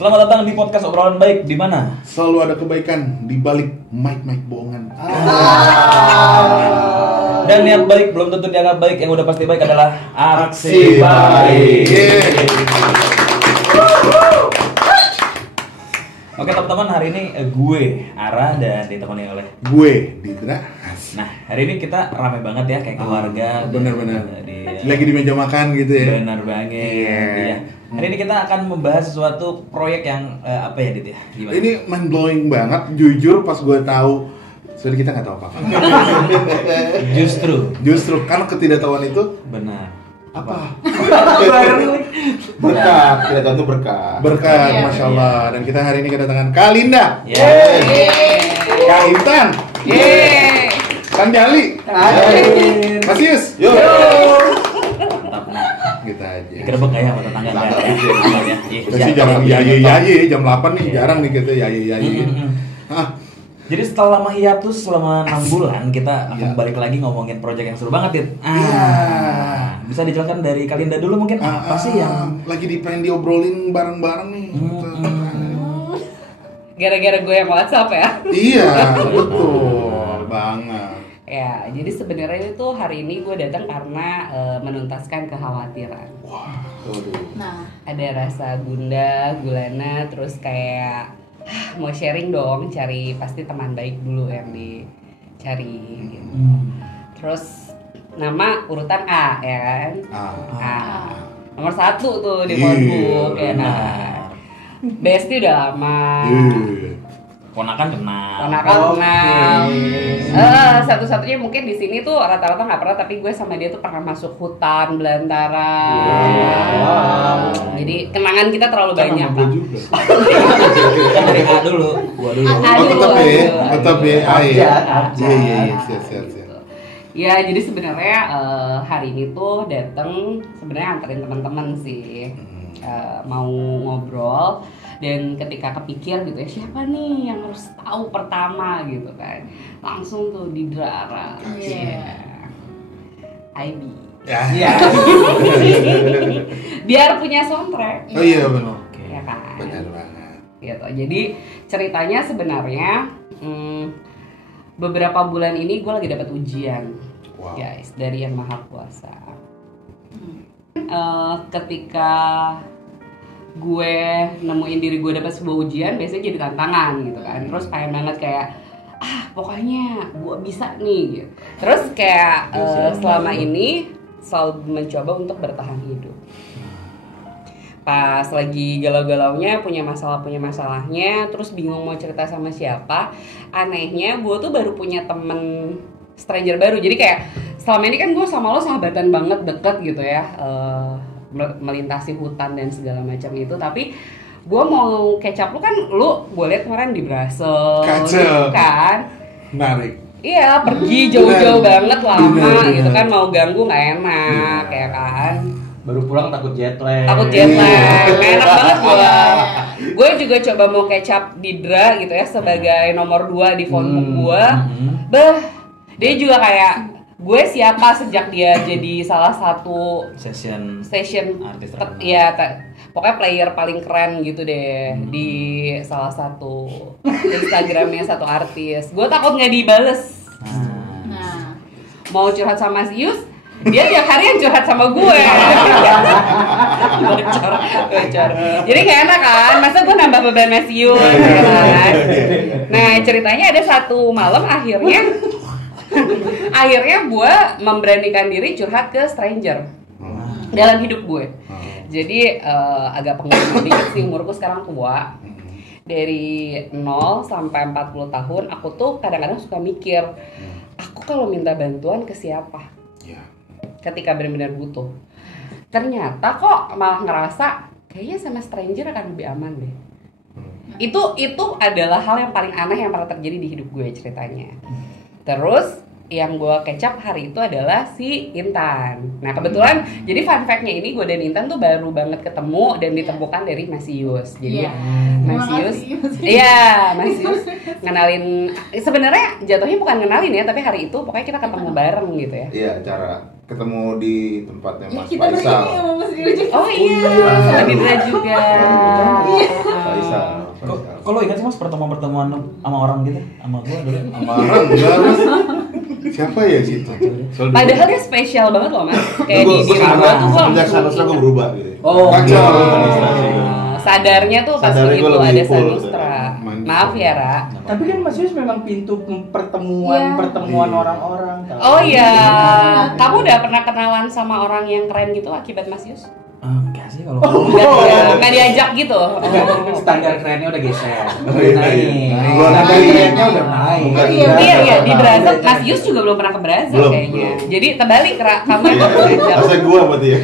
Selamat datang di podcast obrolan baik, di mana selalu ada kebaikan di balik mic bohongan. Dan niat baik belum tentu dianggap baik, yang udah pasti baik adalah aksi baik. Oke teman-teman, hari ini gue Ara dan ditemani oleh Gue Didra. Nah, hari ini kita ramai banget ya, kayak keluarga. Bener-bener lagi di meja makan gitu ya. Bener banget. Iya. Hari ini kita akan membahas sesuatu proyek yang apa ya, Dit ya? Gimana? Ini mind blowing banget. Jujur pas gue tahu, soalnya kita nggak tahu apa-apa. Justru karena ketidaktahuan itu benar. apa? Berkah, kita tentu berkah. Berkah, Iya, masya Allah. Dan kita hari ini kedatangan Kak Linda, Kak Intan, Kang Jali, Mas Yus. Yo. Mantap nih. Kita aja. Digerebek ya sama tetangga ya. Tapi jangan yaye, jam 8 nih, jarang nih kita yaye. Ah, Jadi setelah lama hiatus selama 6 bulan, kita akan Iya. balik lagi ngomongin proyek yang seru banget, Dit. Iya. Bisa dijelaskan dari Kalinda dulu mungkin apa sih yang lagi pengen diobrolin bareng-bareng nih? Gara-gara gue yang WhatsApp ya. Iya, betul banget. Ya, jadi sebenarnya itu hari ini gue datang karena menuntaskan kekhawatiran. Waduh. Ada rasa gundah, gulana, terus kayak mau sharing dong, cari pasti teman baik dulu yang dicari. Gitu. Terus nama urutan A ya kan? A. Nomor 1 tuh di phonebook ya kan. Besti udah lama. ponakan kenal? Satu-satunya mungkin di sini tuh rata-rata nggak pernah, tapi gue sama dia tuh pernah masuk hutan belantara. Jadi kenangan kita terlalu banyak. Gue juga. Kan dari A dulu, gua dulu. Tetap ya. Abjad. Iya, siap. Ya, jadi sebenarnya hari ini tuh dateng sebenarnya anterin teman-teman sih. Mau ngobrol, dan ketika kepikir gitu ya, siapa nih yang harus tahu pertama gitu kan, langsung tuh Didra. IB Ya. biar punya soundtrack. Oh iya benar. Ya kan. Benar banget. Gitu. Jadi ceritanya sebenarnya beberapa bulan ini gue lagi dapat ujian, guys, dari Yang Maha Kuasa. Ketika gue nemuin diri gue dapat sebuah ujian, biasanya jadi tantangan gitu kan. Terus pengen banget kayak pokoknya gue bisa nih gitu. Terus kayak selama ini selalu mencoba untuk bertahan hidup. Pas lagi galau-galaunya, punya masalahnya, terus bingung mau cerita sama siapa. Anehnya gue tuh baru punya temen stranger baru. Jadi kayak selama ini kan gue sama lo sahabatan banget, deket gitu ya, melintasi hutan dan segala macam itu. Tapi gue mau kecap lu kan, lu gue liat kemarin di Brussels gitu kan. Menarik. Iya, pergi jauh-jauh banget lama Bener. gitu kan, mau ganggu nggak enak ya kan. Baru pulang takut jet lag. Nggak enak banget gue juga coba mau kecap Didra gitu ya sebagai nomor 2 di phonebook gue. Dia juga kayak gue siapa sejak dia jadi salah satu Session artis terkenal. ya pokoknya player paling keren gitu deh di salah satu Instagramnya satu artis. Gue takut nggak dibales. Mau curhat sama si Yus, dia tiap hari yang curhat sama gue. Bocor. Jadi gak enak kan, masa gue nambah beban Mas Yus kan? Nah ceritanya ada satu malam akhirnya gue memberanikan diri curhat ke stranger dalam hidup gue. Jadi agak pengalaman dikit sih, umurku sekarang tua. Dari 0 sampai 40 tahun aku tuh kadang-kadang suka mikir, aku kalau minta bantuan ke siapa? Ketika benar-benar butuh. Ternyata kok malah ngerasa kayaknya sama stranger akan lebih aman deh. Itu adalah hal yang paling aneh yang pernah terjadi di hidup gue ceritanya. Terus yang gue kecap hari itu adalah si Intan. Nah kebetulan jadi fun fact-nya ini, gue dan Intan tuh baru banget ketemu dan ditemukan dari Mas Yus. Jadi Mas Yus ngenalin, sebenarnya jatuhnya bukan ngenalin ya, tapi hari itu pokoknya kita ketemu bareng gitu ya. Iya, acara ketemu di tempatnya Ya, Mas kita berdua Faisal. ini sama Mas Dio juga. Oh iya, sama Didra juga. Faisal. Kalau ingat sih Mas pertemuan sama orang gitu, sama gua dulu. Sama orang enggak Mas. Siapa ya situ? Padahal dia spesial banget loh Mas. Kayak di diri gua tuh gua Sejak langsung sana gue berubah gitu. Oh, Kacau. sadarnya tuh pas Sadarnya begitu gua lebih ada full, Sanustra. gitu. Maaf ya Ra. Tapi kan Mas Yus memang pintu pertemuan Iya. orang-orang. Oh iya, kamu udah pernah kenalan sama orang yang keren gitu akibat Mas Yus? enggak sih kalau Nggak diajak gitu? Standar kerennya udah geser. Oh, iya, Naik. iya. Standar kerennya udah naik. Bukan. Iya, di Brazil, Mas Yus juga belum pernah ke Brazil Belum, kayaknya. belum. Jadi terbalik, Ra, kamu yang diajak. Masa gua berarti ya.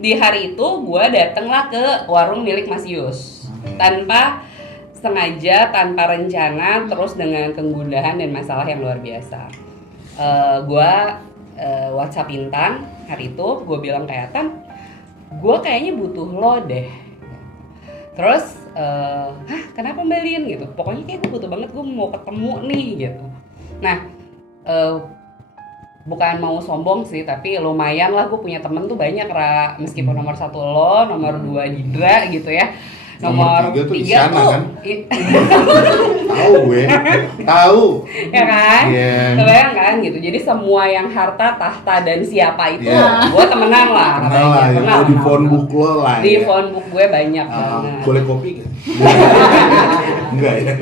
Di hari itu gue datenglah ke warung milik Mas Yus tanpa sengaja, tanpa rencana, terus dengan kegundahan dan masalah yang luar biasa. Gue WhatsApp Intan hari itu, gue bilang kayak Tan, gue kayaknya butuh lo deh. Terus, hah kenapa Mbak Lin gitu? Pokoknya kayak gue butuh banget, gue mau ketemu nih gitu. Nah, bukan mau sombong sih, tapi lumayan lah gue punya temen tuh banyak Ra. Meskipun nomor 1 lo, nomor 2 Didra gitu ya. Nomor 3 tuh Isyana tuh, kan? Tahu gue. Tahu. ya kan? Iya. Kebayang kan gitu. Jadi semua yang harta, tahta dan siapa itu Iya. gue temenan lah. Kenal lah ya. Kenal. Di phone book lo lah. Di ya. phone book gue banyak banget. Boleh kopi nggak? Enggak ya.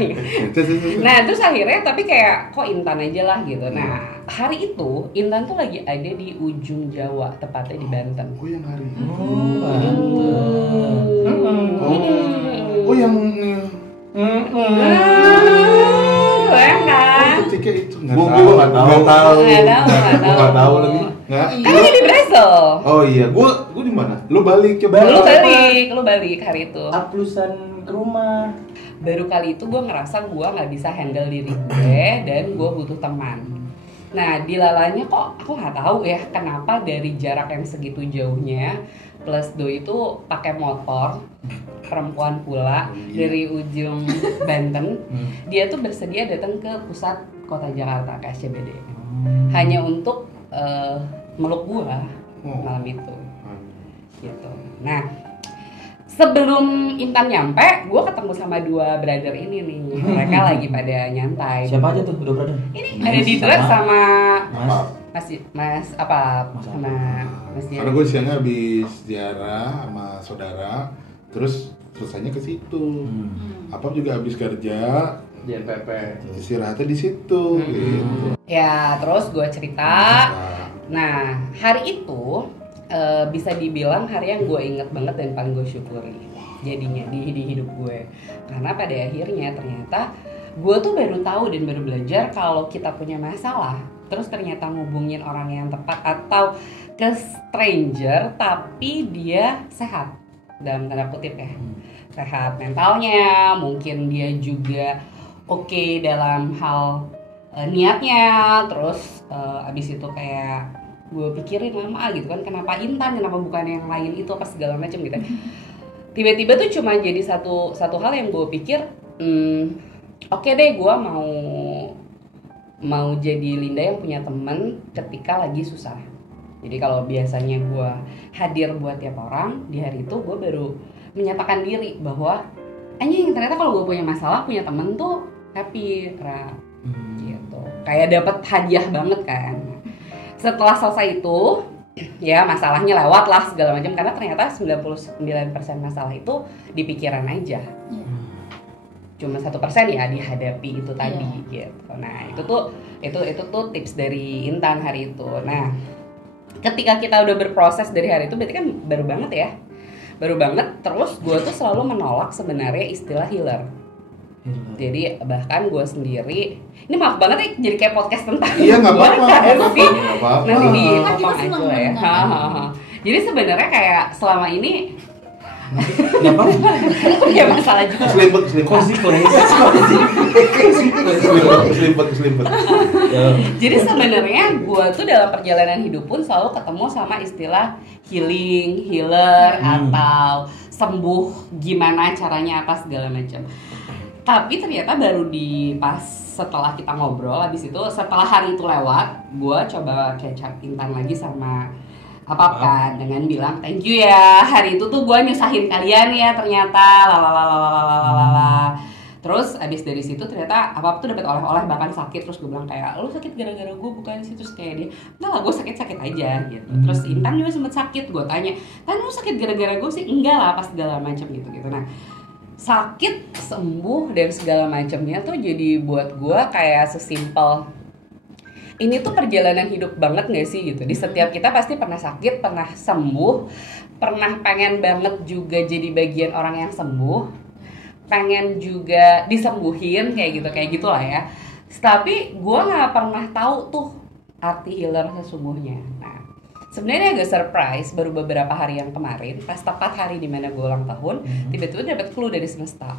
Terus. Nah terus akhirnya tapi kayak kok Intan aja lah gitu. Nah hari itu Intan tuh lagi ada di ujung Jawa, tepatnya di Banten. Oh yang hari ini. Hmm. Oh yang Keren kan? ketika itu nggak Gua tahu. nggak tahu. Nggak tahu. Gua nggak tahu lagi. Nggak. Kan lagi di Brazil. Oh iya, gua di mana? Lu balik coba. Lu balik hari itu. Aplusan ke rumah. Baru kali itu gue ngerasa gue nggak bisa handle diri gue dan gue butuh teman. Nah dilalanya kok aku nggak tahu ya kenapa dari jarak yang segitu jauhnya plus doi itu pakai motor perempuan pula dari ujung Banten. Dia tuh bersedia datang ke pusat kota Jakarta ke SCBD hanya untuk meluk gue malam itu gitu. Nah sebelum Intan nyampe, gue ketemu sama 2 brother ini nih. Mereka lagi pada nyantai. siapa aja tuh udah brother? Ini ada Didra sama Mas Mas apa? Sama Mas Karena gue siangnya habis ziarah sama saudara, terus selesainya ke situ. Apa juga habis kerja, JNPP. istirahatnya di situ. Gitu. Ya, terus gue cerita. Nah, hari itu bisa dibilang hari yang gue inget banget dan paling gue syukuri jadinya di hidup gue. Karena pada akhirnya ternyata gue tuh baru tahu dan baru belajar kalau kita punya masalah terus ternyata ngubungin orang yang tepat atau ke stranger tapi dia sehat dalam tanda kutip ya, sehat mentalnya, mungkin dia juga oke dalam hal niatnya, terus abis itu kayak gue pikirin lama gitu kan, kenapa Intan, kenapa bukan yang lain itu apa segala macam gitu. Tiba-tiba tuh cuma jadi satu hal yang gue pikir, oke deh gue mau jadi Linda yang punya temen ketika lagi susah. Jadi kalau biasanya gue hadir buat tiap orang, di hari itu gue baru menyatakan diri bahwa anjing ternyata kalau gue punya masalah, punya temen tuh happy, gitu. Kayak dapat hadiah banget kan. Setelah selesai itu, ya masalahnya lewat lah segala macam karena ternyata 99% masalah itu di pikiran aja. Cuma 1% ya dihadapi itu tadi gitu. Nah, itu tuh tips dari Intan hari itu. Nah, ketika kita udah berproses dari hari itu berarti kan baru banget ya. Baru banget, terus gue tuh selalu menolak sebenarnya istilah healer. Jadi bahkan gue sendiri, ini maaf banget ya jadi kayak podcast tentang Iya nggak apa-apa. nanti di Kan kita potong senang aja lah ya. mendengar. Jadi sebenarnya kayak selama ini Nggak apa-apa. punya masalah juga. Keselimpet. Jadi sebenarnya gue tuh dalam perjalanan hidup pun selalu ketemu sama istilah healing, healer, atau sembuh gimana caranya apa segala macam. Tapi ternyata baru di pas setelah kita ngobrol, habis itu setelah hari itu lewat, gue coba catch up Intan lagi sama apa dengan bilang thank you ya, hari itu tuh gue nyusahin kalian ya ternyata lalalalalalala. Terus abis dari situ ternyata apa tuh dapat oleh-oleh, bahkan sakit. Terus gue bilang kayak lu sakit gara-gara gue bukan sih, terus kayak dia enggak lah gue sakit-sakit aja gitu. Terus Intan juga sempet sakit, gue tanya kan lu sakit gara-gara gue sih, enggak lah pas segala macam gitu. Nah sakit sembuh dan segala macamnya tuh jadi buat gue kayak sesimpel ini tuh perjalanan hidup banget gak sih gitu. Di setiap kita pasti pernah sakit, pernah sembuh, pernah pengen banget juga jadi bagian orang yang sembuh, pengen juga disembuhin kayak gitulah ya. Tapi gue nggak pernah tahu tuh arti healer sesungguhnya. Nah sebenarnya agak surprise, baru beberapa hari yang kemarin pas tepat hari dimana gue ulang tahun, tiba-tiba dapat clue dari semesta,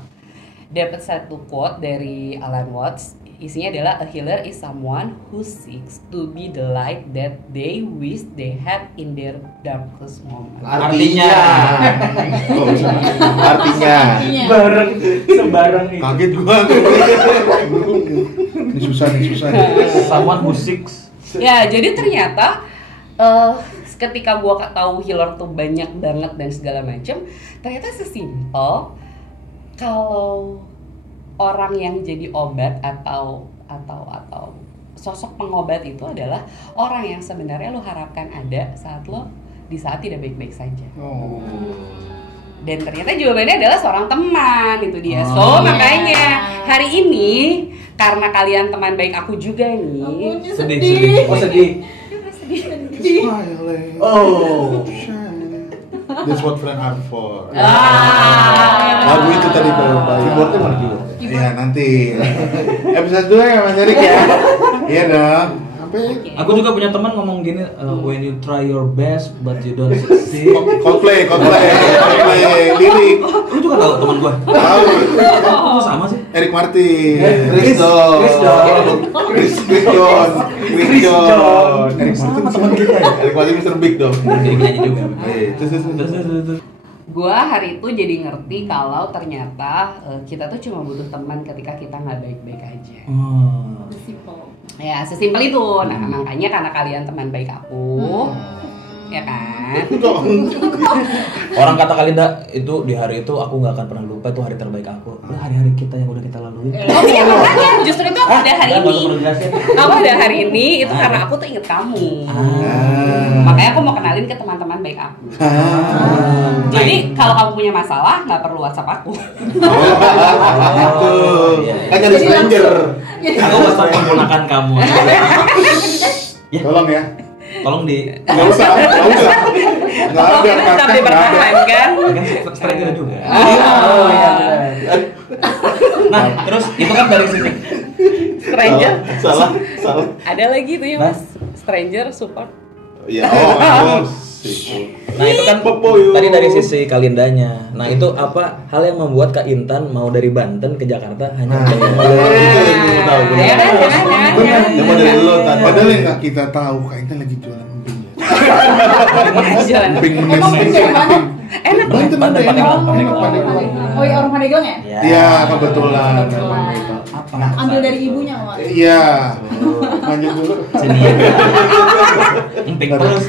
dapat satu quote dari Alan Watts. Isinya adalah a healer is someone who seeks to be the light that they wish they had in their darkest moment. Artinya. Bareng sebarang itu. Kaget gua. Ini susah nih. Someone who seeks. Ya jadi ternyata ketika gue tahu healer tuh banyak banget dan segala macam, ternyata sesimpel kalau orang yang jadi obat atau sosok pengobat itu adalah orang yang sebenarnya lo harapkan ada saat lo di saat tidak baik-baik saja. Dan ternyata jawabannya adalah seorang teman, itu dia. So makanya hari ini karena kalian teman baik aku juga nih. Sedih. Oh sedih. Oh, that's what friends are for. Lagu itu tadi Keyboardnya mana keyboard? Iya nanti episode 2 ya Mas Erik ya. Iya dong. Apa? Aku juga punya teman ngomong gini, when you try your best but you don't succeed. Coldplay, lirik. Lu juga tahu teman gua? Tahu. Kok sama sih? Erik Martin. Chris John. Erik Martin teman kita ya. Erik Martin Mr. Big dong. Jadi nyanyi juga. Terus. Gua hari itu jadi ngerti kalau ternyata kita tuh cuma butuh teman ketika kita nggak baik-baik aja. Ya sesimpel itu. Nah makanya karena kalian teman baik aku, ya kan. Orang kata Kalinda itu di hari itu aku nggak akan pernah lupa, itu hari terbaik aku. Nah, hari-hari kita yang udah kita lalui. Oh iya makanya justru itu aku ada hari ini. Aku ada hari ini itu karena aku tuh inget kamu. Makanya aku mau kenalin ke teman-teman baik aku. Jadi kalau kamu punya masalah nggak perlu WhatsApp aku. Kan jadi stranger. Aku WhatsApp menggunakan kamu. Tolong ya. Tolong di. Nggak usah. Nggak ada Tetap dipertahankan. Kan stranger juga. Oh iya. Nah, terus itu kan dari sisi Stranger. Salah. Ada lagi tuh ya mas. Stranger support. Ya, Nah itu kan tadi dari sisi Kalindanya. Nah itu apa hal yang membuat Kak Intan mau dari Banten ke Jakarta hanya Itu yang gue tahu. Yang mau dari lo tadi. Padahal yang nggak kita tahu Kak Intan lagi jualan emping ya. Emping Emang menes. dari mana? Enak. Banten ada enak. Oh iya orang Pandeglang ya? Iya kebetulan. Nah, Ambil dari ibunya Mas. Iya. Lanjut dulu. sini. Emping terus.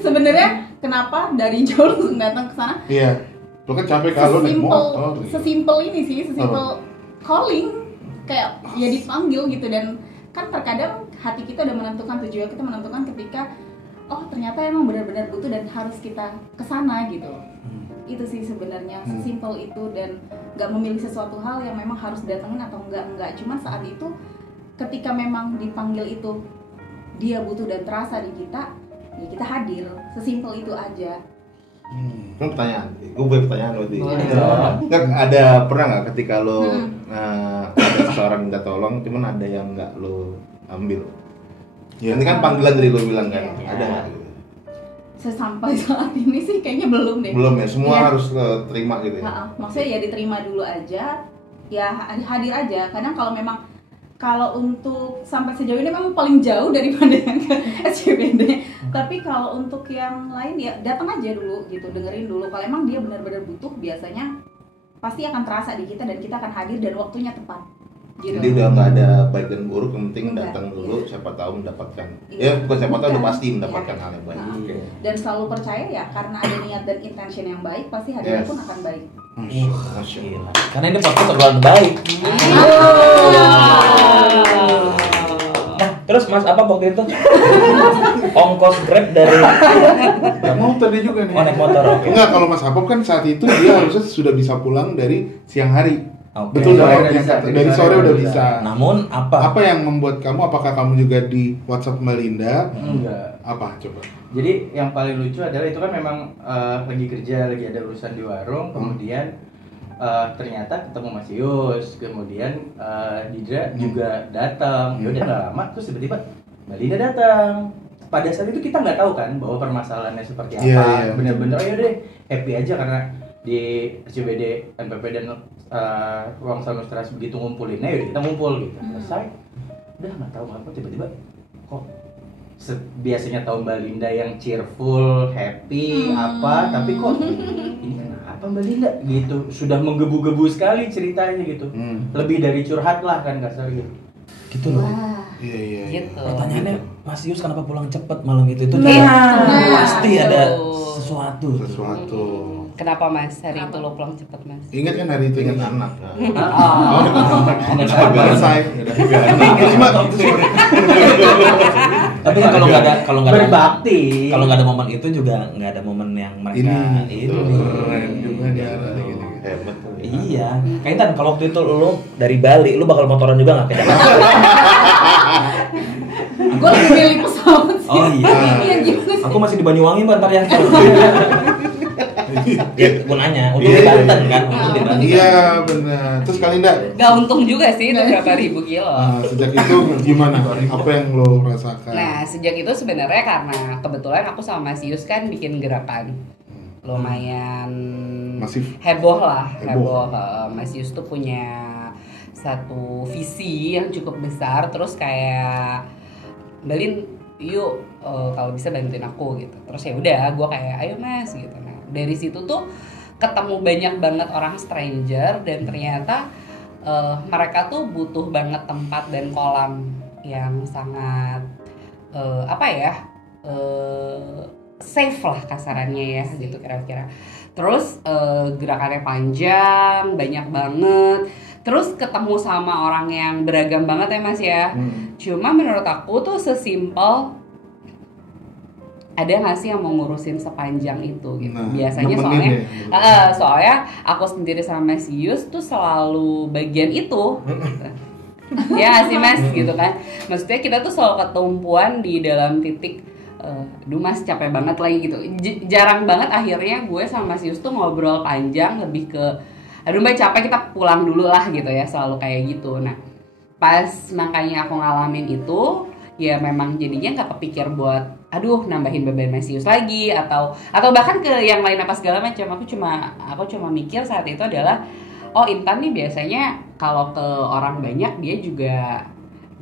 Sebenarnya kenapa dari jauh langsung datang ke sana? Iya. Lo kan capek kalau naik motor. Sesimpel ini sih, sesimpel calling kayak ya dipanggil gitu. Dan kan terkadang hati kita udah menentukan, tujuan kita menentukan ketika oh ternyata emang benar-benar butuh dan harus kita kesana gitu. Itu sih sebenarnya sesimpel itu, dan nggak memilih sesuatu hal yang memang harus datengin atau enggak. Cuman saat itu ketika memang dipanggil itu dia butuh dan terasa di kita, ya kita hadir. Sesimpel itu aja. Kan pertanyaan, gue punya pertanyaan lo nggak ada pernah nggak ketika lo ada seseorang minta tolong, cuman ada yang nggak lo ambil? Ya, ini kan panggilan dari lo bilang kan, ada nggak? Gitu? Sampai saat ini sih kayaknya belum deh. Belum ya, semua Iya. harus lo terima gitu ya? Maksudnya ya diterima dulu aja, ya hadir aja. Kadang kalau untuk sampai sejauh ini memang paling jauh daripada yang ke SCBD. Tapi kalau untuk yang lain ya datang aja dulu gitu, dengerin dulu. Kalau emang dia benar-benar butuh, biasanya pasti akan terasa di kita dan kita akan hadir dan waktunya tepat. Gitu. Jadi udah nggak ada baik dan buruk, yang penting Enggak, datang dulu, iya. siapa tahu mendapatkan. Iya. Ya bukan siapa tahu, udah Bukan. pasti mendapatkan Iya. hal yang baik. Nah, Oke. Dan selalu percaya ya karena ada niat dan intention yang baik pasti hadirnya Yes. pun akan baik. Masya Allah. Gila. Karena ini podcast obrolan baik. Nah, terus Mas apa waktu itu? Ongkos Grab dari Mau tadi juga nih. Oh, naik motor. Oke. Enggak, kalau Mas Apop kan saat itu dia harusnya sudah bisa pulang dari siang hari. Oke. Betul Sore dong, udah yang bisa, kata- dari dari sore sore udah udah bisa. bisa. Namun Apa yang membuat kamu? Apakah kamu juga di WhatsApp Mbak Linda? Enggak. Apa coba? Jadi yang paling lucu adalah itu kan memang lagi kerja, lagi ada urusan di warung, kemudian ternyata ketemu Mas Yus, kemudian Didra juga datang. Ya udah nggak lama, terus tiba-tiba Mbak Linda datang. Pada saat itu kita nggak tahu kan bahwa permasalahannya seperti apa. Iya, iya. Bener-bener oh yaudah happy aja karena di SCBD, NPP dan Ruang Sanustrasi begitu ngumpulinnya, yaudah kita ngumpul gitu. Selesai, udah nggak tahu apa tiba-tiba kok biasanya tahu Mbak Linda yang cheerful, happy, apa, tapi kok ini kenapa Mbak Linda gitu, sudah menggebu-gebu sekali ceritanya gitu, lebih dari curhat lah kan kasar gitu. gitu loh. Wah. Iya iya. Iya. Gitu. Pertanyaannya Mas Yus kenapa pulang cepet malam itu? Itu Nah. pasti ada sesuatu. Sesuatu. Kenapa Mas hari itu lo pulang cepet Mas? Ingat kan hari itu Ingat ingat anak. selesai. Cuma Tapi kan kalau nggak ada Berbakti. kalau nggak ada momen itu juga nggak ada momen yang mereka ini itu. keren juga dia gitu. Hebat tuh. ya. Iya. Kayak Intan, kalau waktu itu lu dari Bali, lu bakal motoran juga nggak ke Jakarta? Gue lebih milih pesawat sih. Oh iya. Iya gitu sih. Aku masih di Banyuwangi Mbak, ntar ya. Ya, gue nanya, untuk di Iya. Banten kan? Untuk di Banten. Iya benar. Terus Kalinda, Gak untung juga sih itu berapa ribu kilo. sejak itu gimana? Apa yang lo rasakan? Nah, sejak itu sebenarnya karena kebetulan aku sama Mas Yus kan bikin gerakan lumayan Masif. heboh lah, Heboh. Mas Yus tuh punya satu visi yang cukup besar, terus kayak Balin, yuk kalau bisa bantuin aku gitu. Terus ya udah, gue kayak ayo Mas gitu. Nah, dari situ tuh ketemu banyak banget orang stranger dan ternyata mereka tuh butuh banget tempat dan kolam yang sangat apa ya, safe lah kasarannya ya gitu kira-kira. Terus gerakannya panjang, banyak banget. Terus ketemu sama orang yang beragam banget ya Mas ya. Cuma menurut aku tuh sesimpel ada nggak sih yang mau ngurusin sepanjang itu gitu. Nah, Biasanya nemenin soalnya aku sendiri sama Mas Yus tuh selalu bagian itu. Ya nggak sih Mas gitu kan. Maksudnya kita tuh selalu ketumpuan di dalam titik aduh Mas capek banget lagi gitu. Jarang banget akhirnya gue sama Mas Yus tuh ngobrol panjang, lebih ke aduh Mbak capek kita pulang dulu lah gitu ya, selalu kayak gitu. Nah pas makanya aku ngalamin itu ya memang jadinya nggak kepikir buat aduh nambahin beban Mas Yus lagi atau bahkan ke yang lain apa segala macam. Aku cuma mikir saat itu adalah oh Intan nih biasanya kalau ke orang banyak dia juga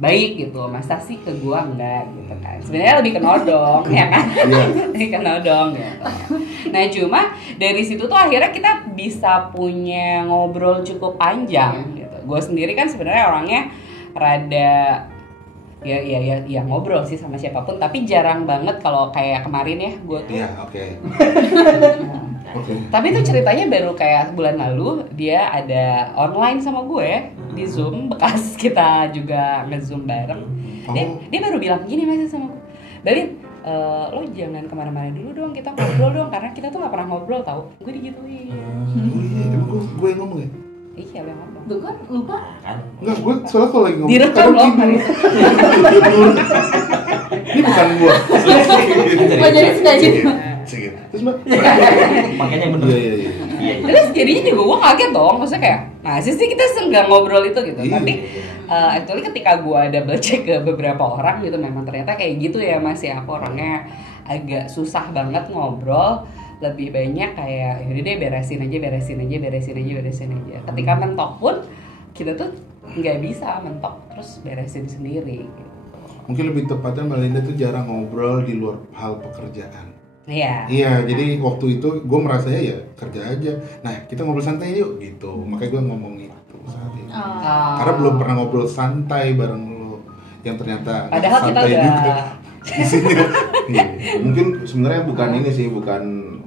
baik gitu, masa sih ke gua enggak gitu kan. Sebenarnya lebih ke nodong ya kan. Lebih ke nodong gitu. Nah cuma dari situ tuh akhirnya kita bisa punya ngobrol cukup panjang gitu. Gue sendiri kan sebenarnya orangnya rada ya ngobrol sih sama siapapun, tapi jarang banget kalau kayak kemarin ya gue tuh. Iya, oke. Oke. Tapi itu ceritanya baru kayak bulan lalu dia ada online sama gue di Zoom, bekas kita juga nge-Zoom bareng. Dia baru bilang gini Mas sama gue, Balin, lo jangan kemana-mana dulu dong, kita ngobrol dong, karena kita tuh gak pernah ngobrol tau. Gue digituin. Emang gue yang ngomong ya? Iya lo ngomong. Tuh kan lupa. Enggak, gue soalnya kalau lagi ngomong Direkam kadang loh, tidur. Ini bukan gue. Gue jadi suka gitu. Terus Mbak? Makanya yang bener. Iya. Terus jadinya juga gue kaget dong, maksudnya kayak masih sih kita nggak ngobrol itu gitu. Iya. Tapi actually ketika gue double check ke beberapa orang gitu, memang ternyata kayak gitu ya Mas ya. Aku orangnya agak susah banget ngobrol, lebih banyak kayak yaudah deh beresin aja. Ketika mentok pun kita tuh nggak bisa mentok terus beresin sendiri gitu. Mungkin lebih tepatnya Mbak Linda tuh jarang ngobrol di luar hal pekerjaan. Iya, jadi waktu itu gue merasanya ya kerja aja. Nah, kita ngobrol santai yuk gitu. Makanya gue ngomong itu saat itu. Karena belum pernah ngobrol santai bareng lo yang ternyata Padahal kita santai udah juga di sini. Iya. Mungkin sebenarnya bukan ini sih, bukan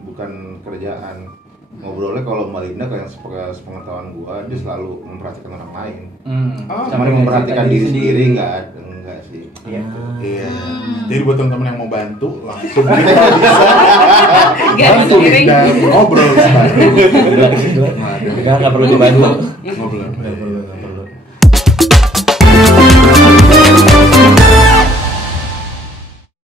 kerjaan. Ngobrolnya kalau Mbak Linda kayak sepengetahuan gua, dia selalu memperhatikan orang lain. Sama dia memperhatikan diri sendiri enggak sih. Iya. Jadi buat teman-teman yang mau bantu langsung Gak sendiri. dan ngobrol. Enggak perlu dibantu. Ngobrol.